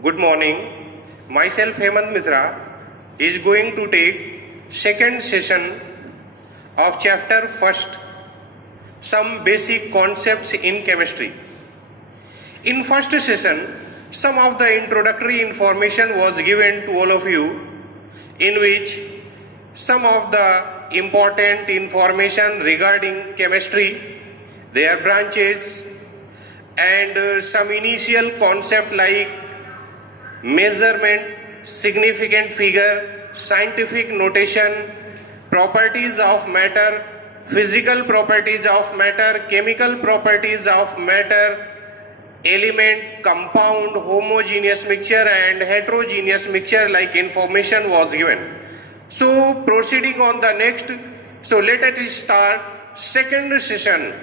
Good morning. Myself Hemant Mitra is going to take second session of chapter first, some basic concepts in chemistry. In first session, some of the introductory information was given to all of you, in which some of the important information regarding chemistry, their branches, and some initial concept like measurement, significant figure, scientific notation, properties of matter, physical properties of matter, chemical properties of matter, element, compound, homogeneous mixture and heterogeneous mixture like information was given. So proceeding on the next, so let us start second session.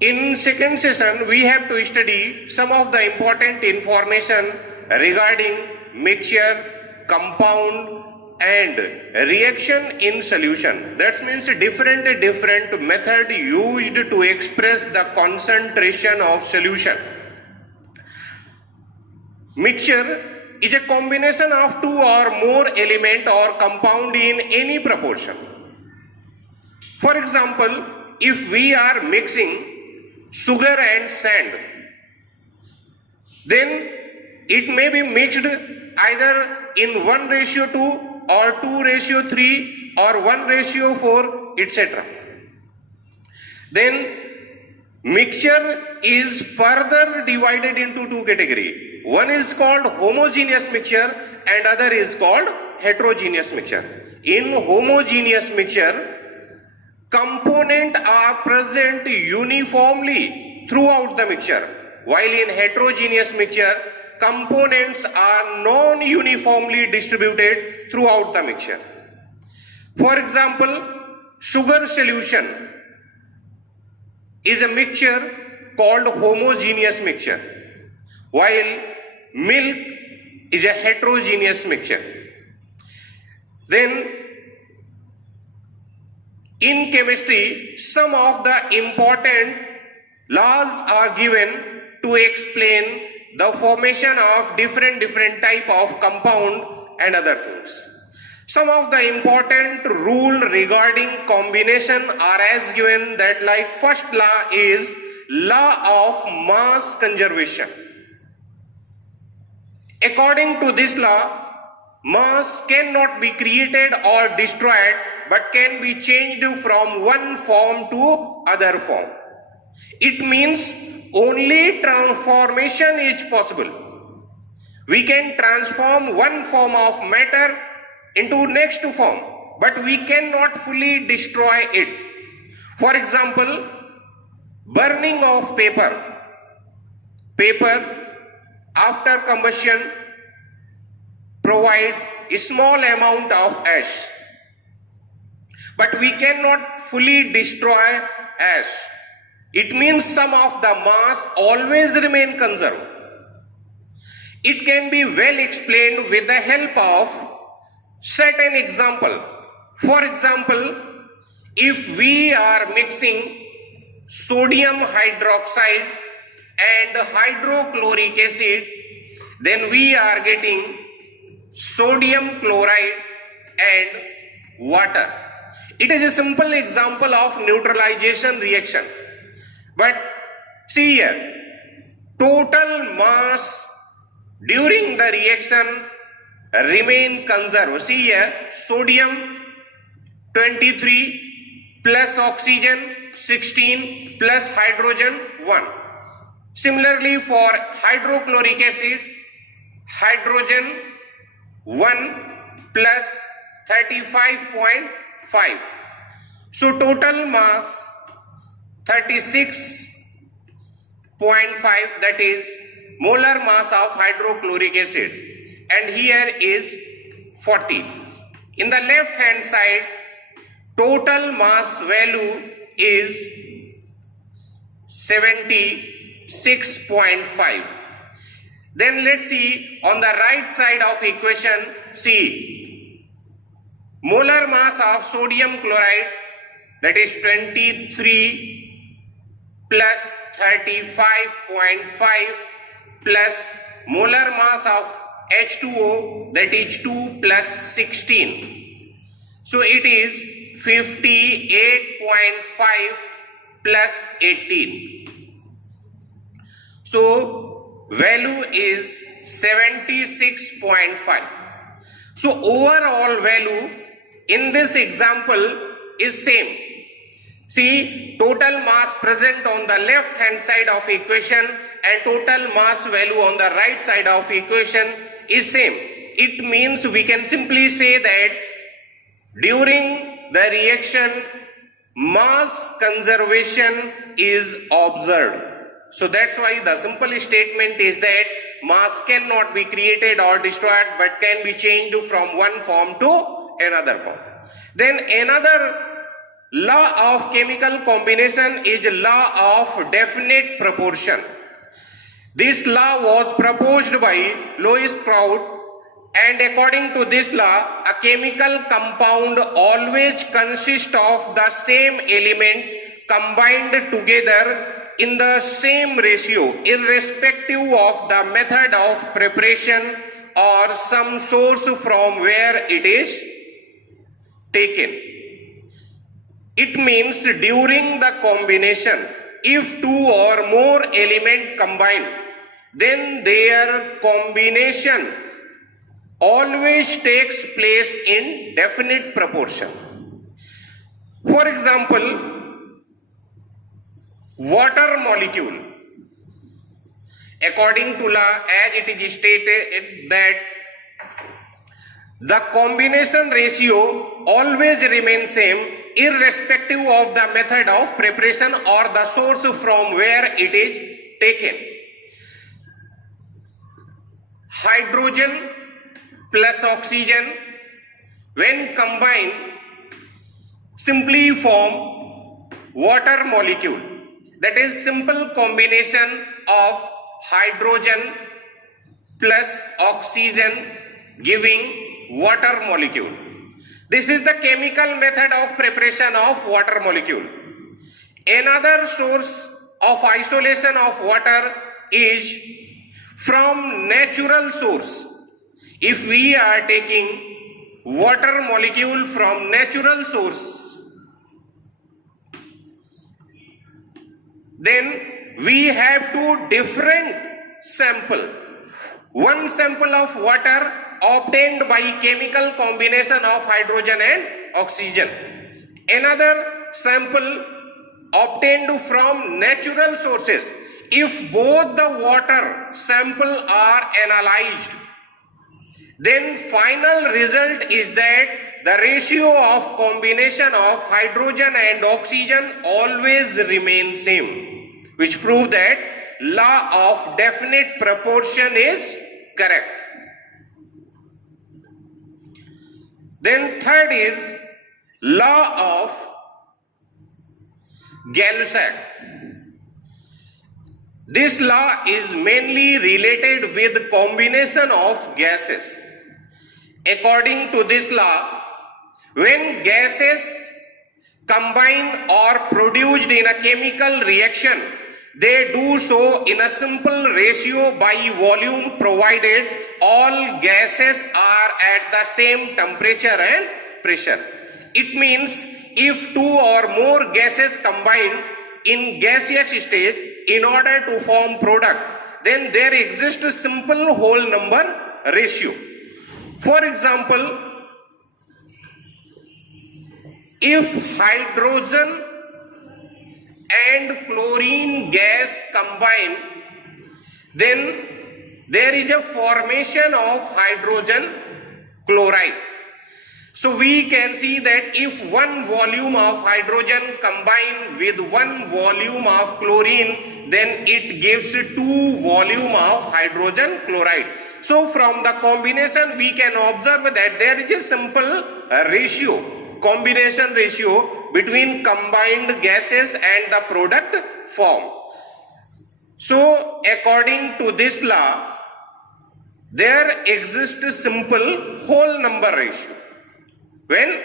In second session, we have to study some of the important information regarding mixture, compound and reaction in solution. That means different method used to express the concentration of solution. Mixture is a combination of two or more element or compound in any proportion. For example, if we are mixing sugar and sand, then it may be mixed either in 1:2 or 2:3 or 1:4, etc. Then mixture is further divided into two categories. One is called homogeneous mixture and other is called heterogeneous mixture. In homogeneous mixture, components are present uniformly throughout the mixture, while in heterogeneous mixture, components are non-uniformly distributed throughout the mixture. For example, sugar solution is a mixture called homogeneous mixture, while milk is a heterogeneous mixture. Then in chemistry, some of the important laws are given to explain the formation of different type of compound and other things. Some of the important rule regarding combination are as given that, like first law is law of mass conservation. According to this law, mass cannot be created or destroyed but can be changed from one form to other form. It means only transformation is possible. We can transform one form of matter into next form, but we cannot fully destroy it. For example, burning of paper. Paper after combustion provide a small amount of ash, but we cannot fully destroy ash. It means some of the mass always remain conserved. It can be well explained with the help of certain example. For example, if we are mixing sodium hydroxide and hydrochloric acid, then we are getting sodium chloride and water. It is a simple example of neutralization reaction. But see here, total mass during the reaction remain conserved. See here, sodium 23 plus oxygen 16 plus hydrogen 1. Similarly for hydrochloric acid, hydrogen 1 plus 35.5. So total mass 36.5, that is molar mass of hydrochloric acid, and here is 40. In the left hand side, total mass value is 76.5. Then let's see on the right side of equation, see molar mass of sodium chloride, that is 23 plus 35.5 plus molar mass of H2O, that is 2 plus 16. So it is 58.5 plus 18. So value is 76.5. So overall value in this example is same. See, total mass present on the left hand side of equation and total mass value on the right side of equation is same. It means we can simply say that during the reaction mass conservation is observed. So that's why the simple statement is that mass cannot be created or destroyed but can be changed from one form to another form. Then another law of chemical combination is law of definite proportion. This law was proposed by Louis Prout, and according to this law, a chemical compound always consists of the same element combined together in the same ratio, irrespective of the method of preparation or some source from where it is taken. It means during the combination, if two or more elements combine, then their combination always takes place in definite proportion. For example, water molecule, according to law, as it is stated that the combination ratio always remains same irrespective of the method of preparation or the source from where it is taken. Hydrogen plus oxygen when combined simply form water molecule. That is simple combination of hydrogen plus oxygen giving water molecule. This is the chemical method of preparation of water molecule. Another source of isolation of water is from natural source. If we are taking water molecule from natural source, then we have two different sample. One sample of water obtained by chemical combination of hydrogen and oxygen. Another sample obtained from natural sources. If both the water sample are analyzed, then final result is that the ratio of combination of hydrogen and oxygen always remains same, which prove that law of definite proportion is correct. Then third is law of Gay-Lussac. This law is mainly related with combination of gases. According to this law, when gases combine or produced in a chemical reaction, they do so in a simple ratio by volume, provided all gases are at the same temperature and pressure. It means if two or more gases combine in gaseous state in order to form product, then there exists a simple whole number ratio. For example, if hydrogen and chlorine gas combine, then there is a formation of hydrogen chloride. So we can see that if one volume of hydrogen combine with one volume of chlorine, then it gives two volume of hydrogen chloride. So from the combination we can observe that there is a simple ratio, combination ratio between combined gases and the product form. So according to this law, there exists a simple whole number ratio when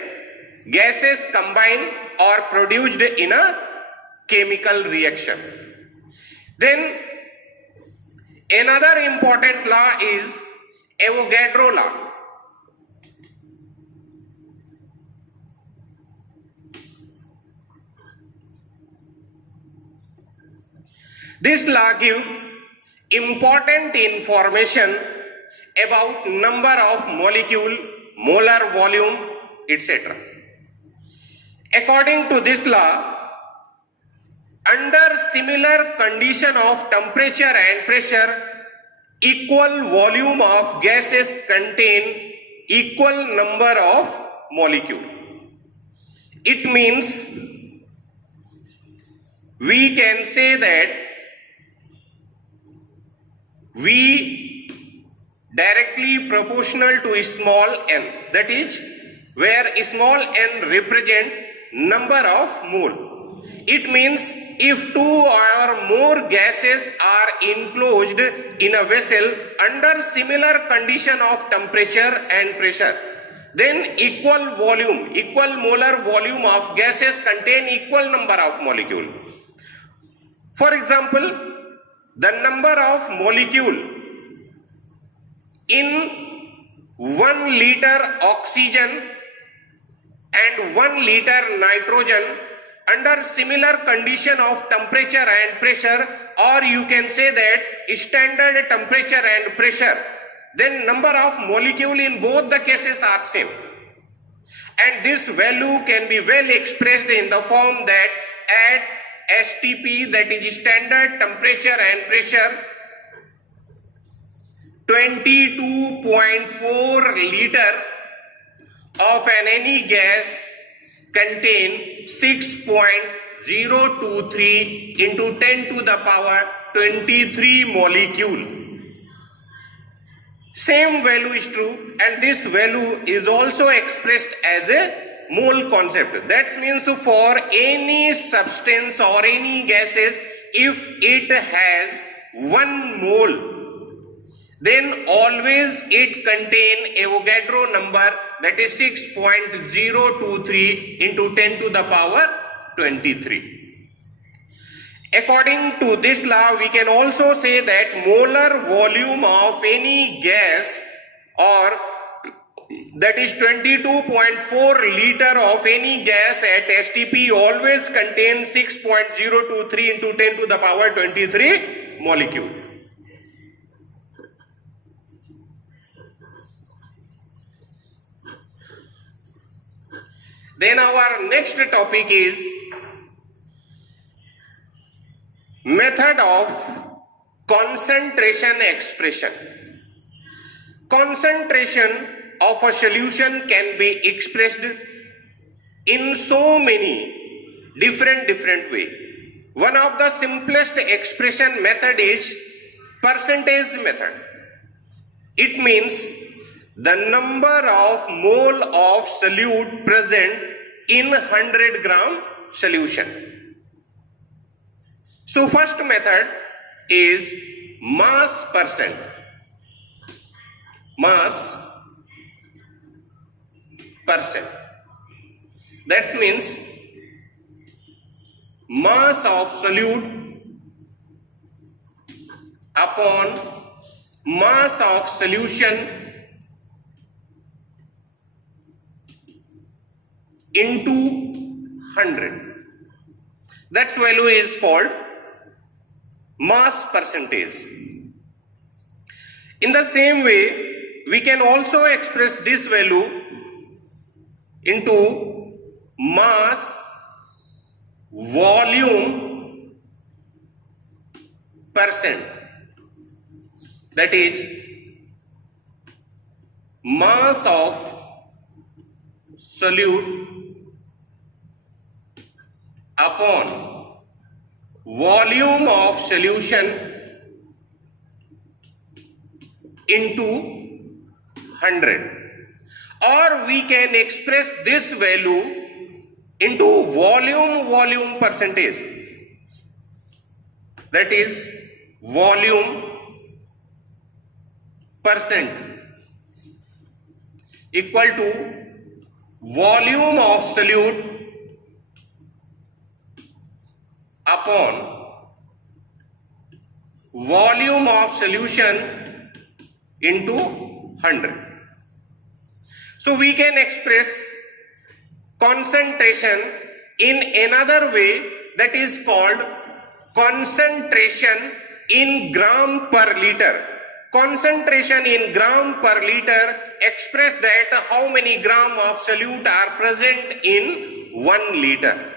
gases combine or produced in a chemical reaction. Then Another important law is Avogadro law. This law gives important information about number of molecule, molar volume, etc. According to this law, under similar condition of temperature and pressure, equal volume of gases contain equal number of molecule. It means we can say that V directly proportional to small n, that is where small n represent number of mole. It means if two or more gases are enclosed in a vessel under similar condition of temperature and pressure, then equal volume, equal molar volume of gases contain equal number of molecule. For example, the number of molecule in 1 liter oxygen and 1 liter nitrogen under similar condition of temperature and pressure, or you can say that standard temperature and pressure, then number of molecule in both the cases are same. And this value can be well expressed in the form that at STP, that is standard temperature and pressure, 22.4 liter of any gas contain 6.023 into 10 to the power 23 molecule. Same value is true, and this value is also expressed as a mole concept. That means for any substance or any gases, if it has 1 mole, then always it contain Avogadro number, that is 6.023 into 10 to the power 23. According to this law, we can also say that molar volume of any gas, or that is 22.4 liter of any gas at STP, always contains 6.023 into 10 to the power 23 molecule. Then our next topic is method of concentration expression. Concentration of a solution can be expressed in so many different ways. One of the simplest expression method is percentage method. It means the number of mole of solute present in 100 gram solution. So first method is mass percent. Mass percent. That means mass of solute upon mass of solution into 100. That value is called mass percentage. In the same way, we can also express this value into mass volume percent. That is mass of solute upon volume of solution into 100. Or we can express this value into volume percentage. That is volume percent equal to volume of solute upon volume of solution into 100. So we can express concentration in another way, that is called concentration in gram per liter. Concentration in gram per liter express that how many gram of solute are present in 1 liter.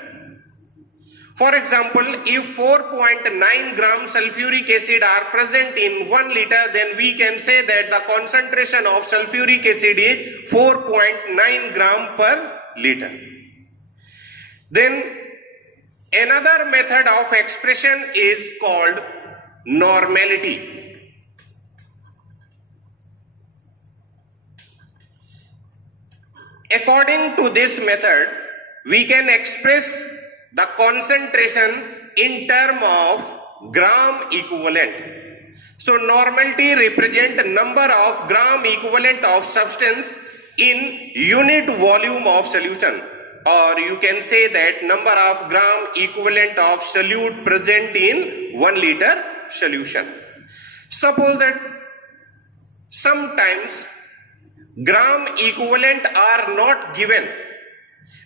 For example, if 4.9 gram sulfuric acid are present in 1 liter, then we can say that the concentration of sulfuric acid is 4.9 gram per liter. Then another method of expression is called normality. According to this method, we can express the concentration in term of gram equivalent. So normality represent number of gram equivalent of substance in unit volume of solution, or you can say that number of gram equivalent of solute present in 1 liter solution. Suppose that sometimes gram equivalent are not given,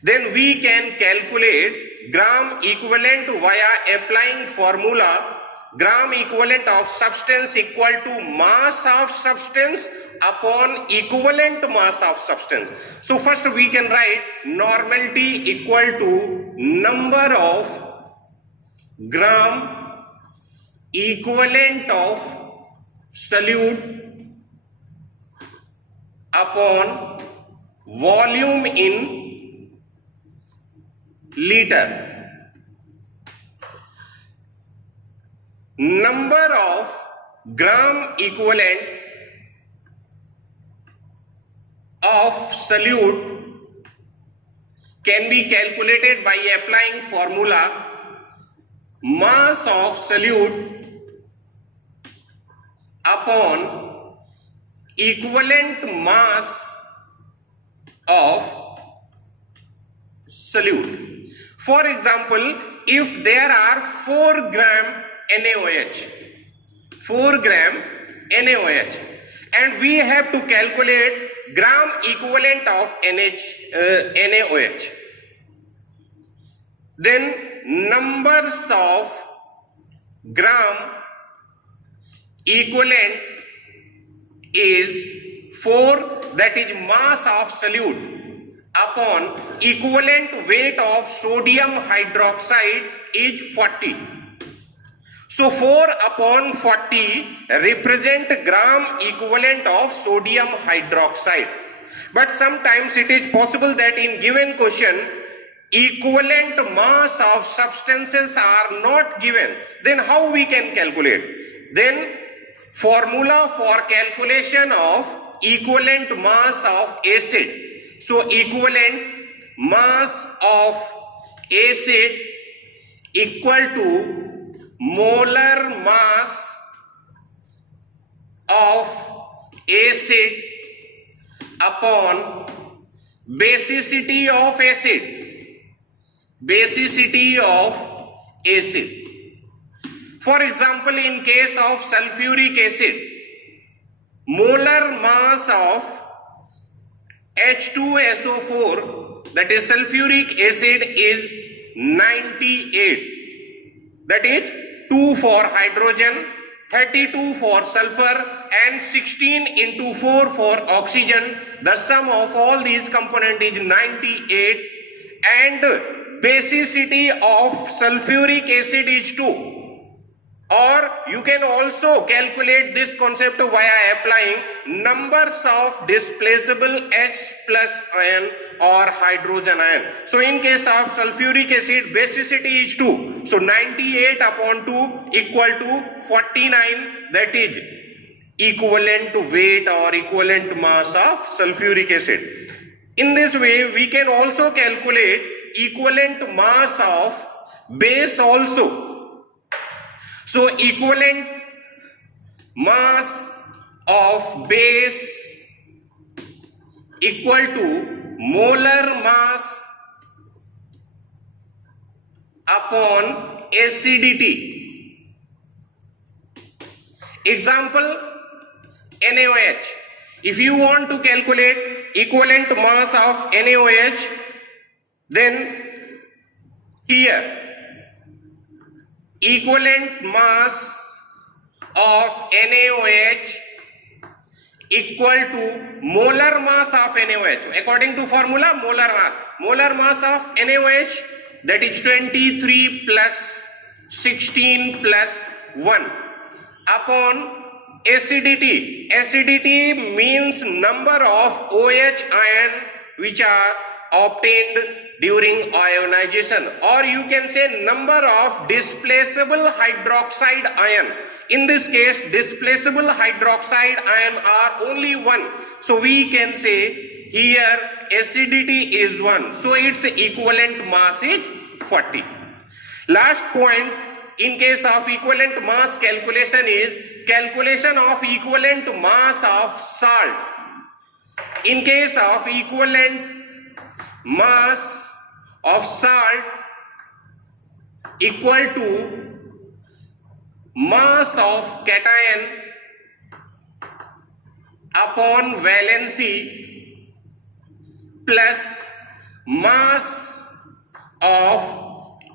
then we can calculate gram equivalent via applying formula gram equivalent of substance equal to mass of substance upon equivalent mass of substance. So first we can write normality equal to number of gram equivalent of solute upon volume in liter. Number of gram equivalent of solute can be calculated by applying formula mass of solute upon equivalent mass of solute. For example, if there are 4 gram NaOH, 4 gram NaOH, and we have to calculate gram equivalent of NaOH, then numbers of gram equivalent is 4, that is mass of solute, upon equivalent weight of sodium hydroxide is 40. So 4 upon 40 represent gram equivalent of sodium hydroxide. But sometimes it is possible that in given question equivalent mass of substances are not given. Then how we can calculate? Then formula for calculation of equivalent mass of acid. So equivalent mass of acid equal to molar mass of acid upon basicity of acid. Basicity of acid. For example, in case of sulfuric acid, molar mass of H2SO4, that is sulfuric acid, is 98. That is 2 for hydrogen, 32 for sulfur, and 16 into 4 for oxygen. The sum of all these components is 98, and basicity of sulfuric acid is 2. Or you can also calculate this concept via applying numbers of displaceable H plus ion or hydrogen ion. So in case of sulfuric acid, basicity is 2. So 98 upon 2 equal to 49, that is equivalent weight or equivalent mass of sulfuric acid. In this way, we can also calculate equivalent mass of base also. So equivalent mass of base equal to molar mass upon acidity. Example, NaOH. If you want to calculate equivalent mass of NaOH, then here equivalent mass of NaOH equal to molar mass of NaOH. According to formula, molar mass of NaOH, that is 23 plus 16 plus 1 upon acidity. Acidity means number of OH ion which are obtained during ionization, or you can say number of displaceable hydroxide ion. In this case, displaceable hydroxide ion are only 1. So we can say here acidity is 1. So its equivalent mass is 40. Last point in case of equivalent mass calculation is calculation of equivalent mass of salt. In case of equivalent mass of salt equal to mass of cation upon valency plus mass of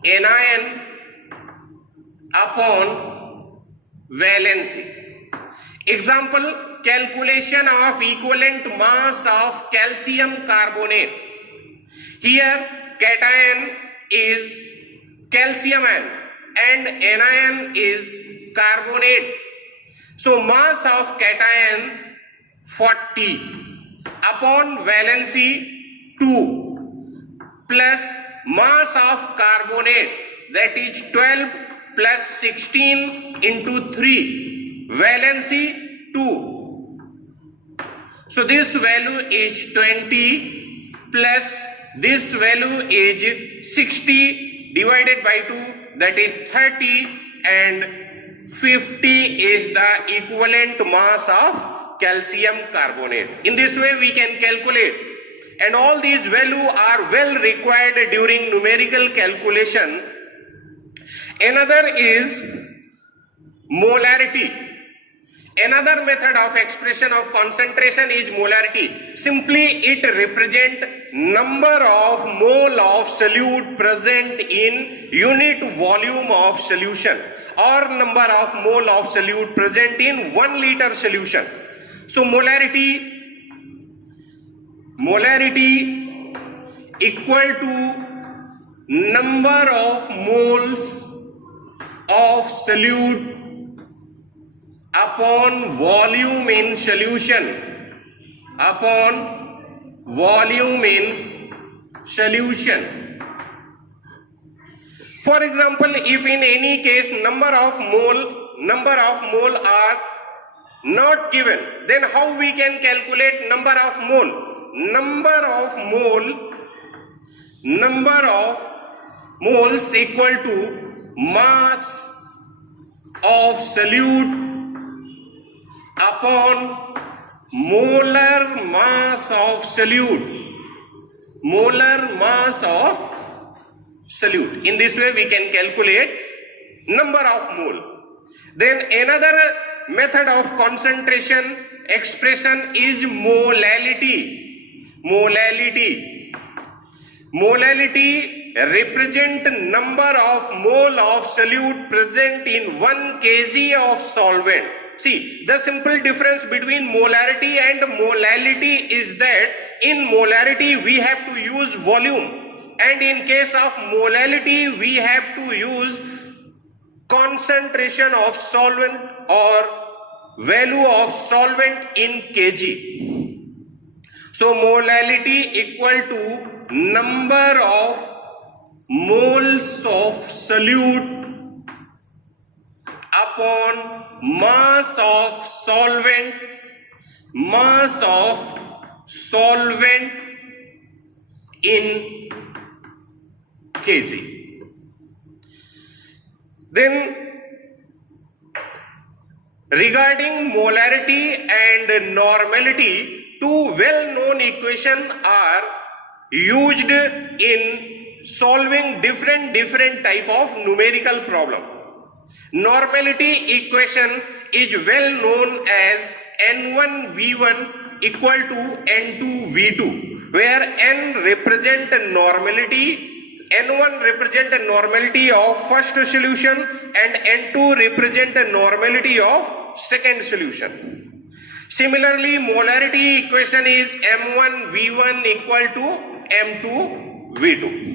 anion upon valency. Example, calculation of equivalent mass of calcium carbonate. Here cation is calcium ion and anion is carbonate. So mass of cation 40 upon valency 2 plus mass of carbonate, that is 12 plus 16 into 3 valency 2. So this value is 20 plus this value is 60 divided by 2, that is 30, and 50 is the equivalent mass of calcium carbonate. In this way we can calculate, and all these values are well required during numerical calculation. Another is molarity. Another method of expression of concentration is molarity. Simply it represents number of mole of solute present in unit volume of solution, or number of mole of solute present in 1 liter solution. So molarity equal to number of moles of solute upon volume in solution, upon volume in solution. For example, if in any case number of mole are not given, then how we can calculate number of mole? Number of moles equal to mass of solute upon molar mass of solute. Molar mass of solute. In this way we can calculate number of mole. Then another method of concentration expression is molality. Molality represent number of mole of solute present in 1 kg of solvent. See, the simple difference between molarity and molality is that in molarity we have to use volume, and in case of molality we have to use concentration of solvent or value of solvent in kg. So molality equal to number of moles of solute upon mass of solvent in kg. Then regarding molarity and normality, two well-known equations are used in solving different type of numerical problem. Normality equation is well known as N1V1 equal to N2V2, where N represent normality, N1 represent a normality of first solution and N2 represent a normality of second solution. Similarly, molarity equation is M1V1 equal to M2V2.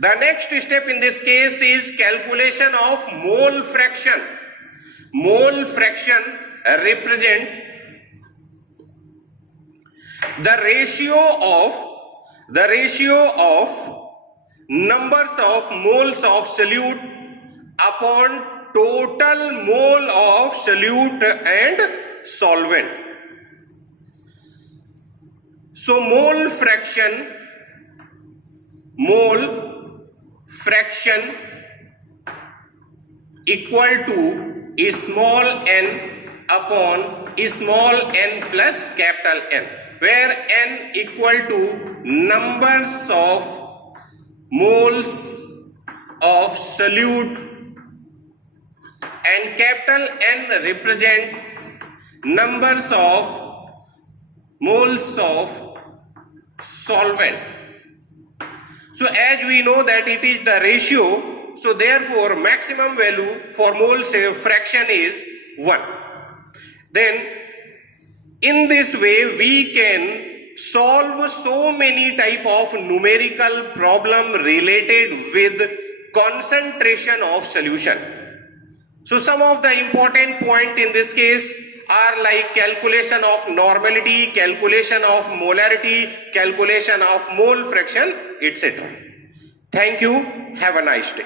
The next step in this case is calculation of mole fraction. Mole fraction represent the ratio of numbers of moles of solute upon total mole of solute and solvent. So mole fraction equal to small n upon small n plus capital N, where n equal to numbers of moles of solute and capital N represent numbers of moles of solvent. So as we know that it is the ratio, so therefore maximum value for mole fraction is 1. Then in this way we can solve so many type of numerical problem related with concentration of solution. So some of the important point in this case are like calculation of normality, calculation of molarity, calculation of mole fraction, etc. Thank you. Have a nice day.